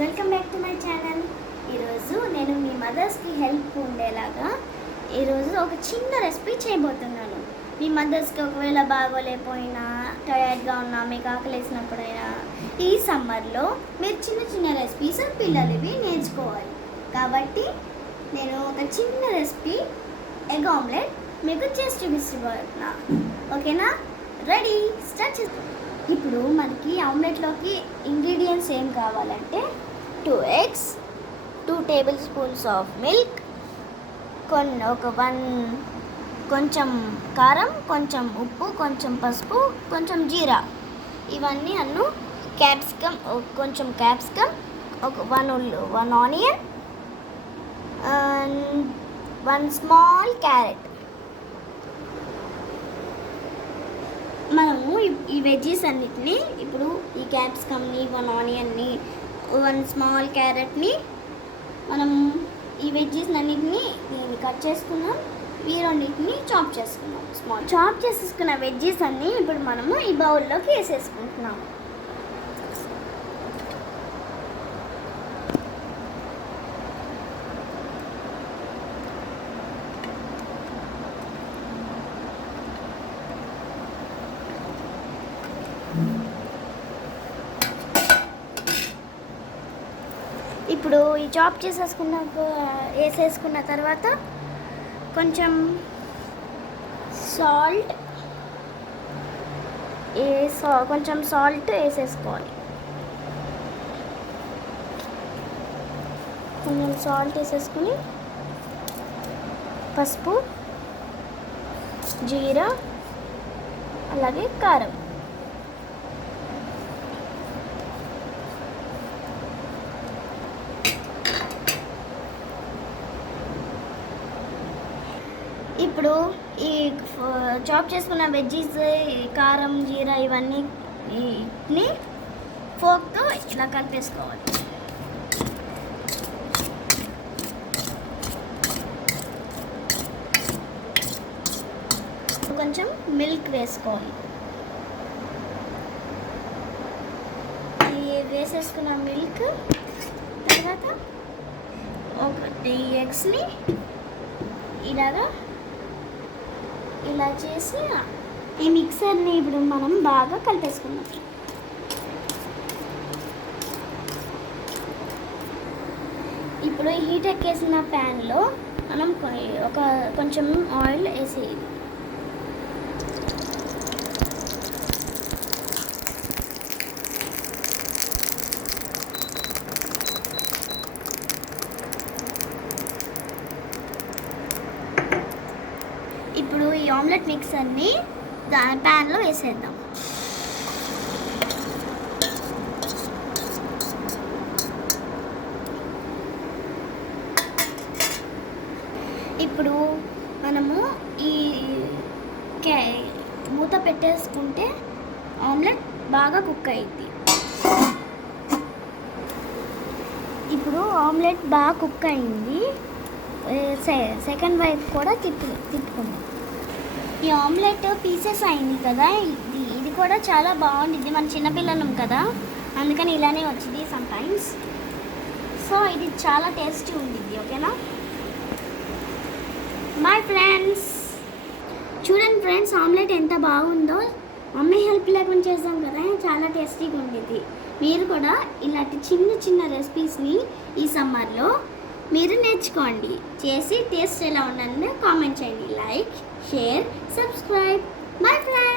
Welcome back to my channel. ఈరోజు నేను మీ మదర్స్కి help ఉండేలాగా ఈరోజు ఒక చిన్న రెసిపీ చేయబోతున్నాను. మీ మదర్స్కి ఒకవేళ బాగోలేకపోయినా, టయర్డ్గా ఉన్నా, మీకు ఆకలేసినప్పుడైనా ఈ సమ్మర్లో మీరు చిన్న చిన్న రెసిపీస్ పిల్లలు ఇవి నేర్చుకోవాలి. కాబట్టి నేను ఒక చిన్న రెసిపీ ఎగ్ ఆమ్లెట్ మీకు చేసి చూపిస్తున్నా. ఓకేనా? రెడీ, స్టార్ట్ చేస్తాం. ఇప్పుడు మనకి ఆమ్లెట్లోకి ఇంగ్రీడియంట్స్ ఏం కావాలంటే 2 eggs, 2 tablespoons ఆఫ్ మిల్క్, కొంచెం కారం, కొంచెం ఉప్పు, కొంచెం పసుపు, కొంచెం జీరా, ఇవన్నీ అన్ను కొంచెం క్యాప్సికమ్, ఒక 1 ఆనియన్, 1 స్మాల్ క్యారెట్. మనము ఈ వెజ్జీస్ అన్నిటిని ఇప్పుడు ఈ క్యాప్సికమ్ని, 1 ఆనియన్ని, 1 స్మాల్ క్యారెట్ని మనం ఈ వెజ్జీస్ అన్నిటిని కట్ చేసుకున్నాం. ఈ రెండింటిని చాప్ చేసుకున్నాం. చాప్ చేసేసుకున్న వెజ్జీస్ అన్నీ ఇప్పుడు మనము ఈ బౌల్లోకి వేసేసుకుంటున్నాము. ఇప్పుడు ఈ చాప్ వేసేసుకున్న తర్వాత కొంచెం సాల్ట్ వేసేసుకోవాలి. కొంచెం సాల్ట్ వేసేసుకుని పసుపు, జీరా, అలాగే కారం. ఇప్పుడు ఈ చాప్ చేసుకున్న వెజ్జీస్, కారం, జీరా ఇవన్నీ ఫోక్తో ఇలా కలిపేసుకోవాలి. కొంచెం మిల్క్ వేసుకోవాలి. వేసేసుకున్న మిల్క్ తర్వాత ఈ ఎగ్స్ని ఇలా చేసి ఈ మిక్సర్ని ఇప్పుడు మనం బాగా కలిపేసుకున్నాం. ఇప్పుడు హీట్ ఎక్కేసిన ప్యాన్లో మనం కొంచెం ఆయిల్ వేసేయాలి. ఇప్పుడు ఈ ఆమ్లెట్ మిక్సర్ని ప్యాన్లో వేసేద్దాం. ఇప్పుడు మనము ఈ మూత పెట్టేసుకుంటే ఆమ్లెట్ బాగా కుక్ అయ్యింది. ఇప్పుడు ఆమ్లెట్ బాగా కుక్ అయింది. సెకండ్ వైపు కూడా తిప్పుకుందాం. ఈ ఆమ్లెట్ పీసెస్ అయింది కదా, ఇది కూడా చాలా బాగుంటుంది. మన చిన్నపిల్లలం కదా, అందుకని ఇలానే వచ్చింది సమ్టైమ్స్. సో ఇది చాలా టేస్టీ ఉంటుంది. ఓకేనా? Bye friends. చూడండి ఫ్రెండ్స్, ఆమ్లెట్ ఎంత బాగుందో. మమ్మీ హెల్ప్ లేకుండా చేస్తాం కదా, చాలా టేస్టీగా ఉండేది. మీరు కూడా ఇలాంటి చిన్న చిన్న రెసిపీస్ని ఈ సమ్మర్లో మీరు నేర్చుకోండి. చేసి టేస్ట్ ఎలా ఉందని కామెంట్ చేయండి. Like, share, subscribe. Bye friends.